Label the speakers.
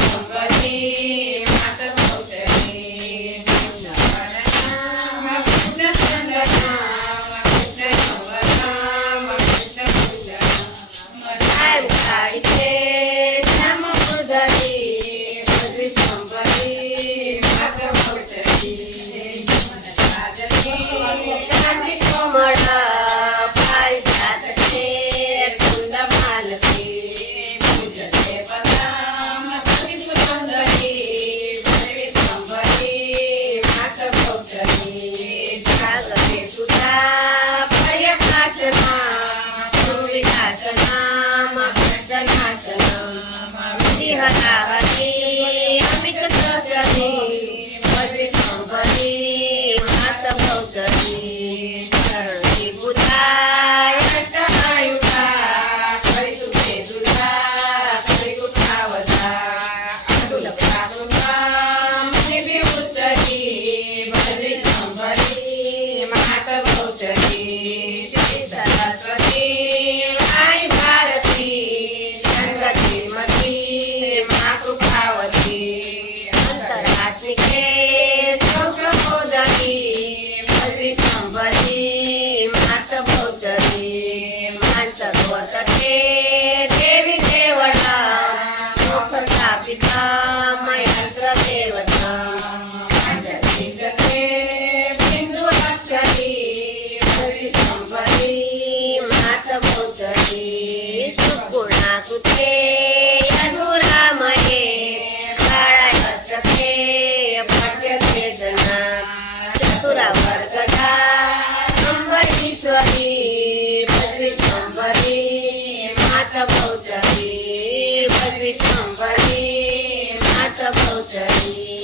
Speaker 1: Bye.
Speaker 2: ભૌચરી ભદ્રિકાંબરી માત ભૌચરી ભદ્રિકાંબરી માત ભૌચરી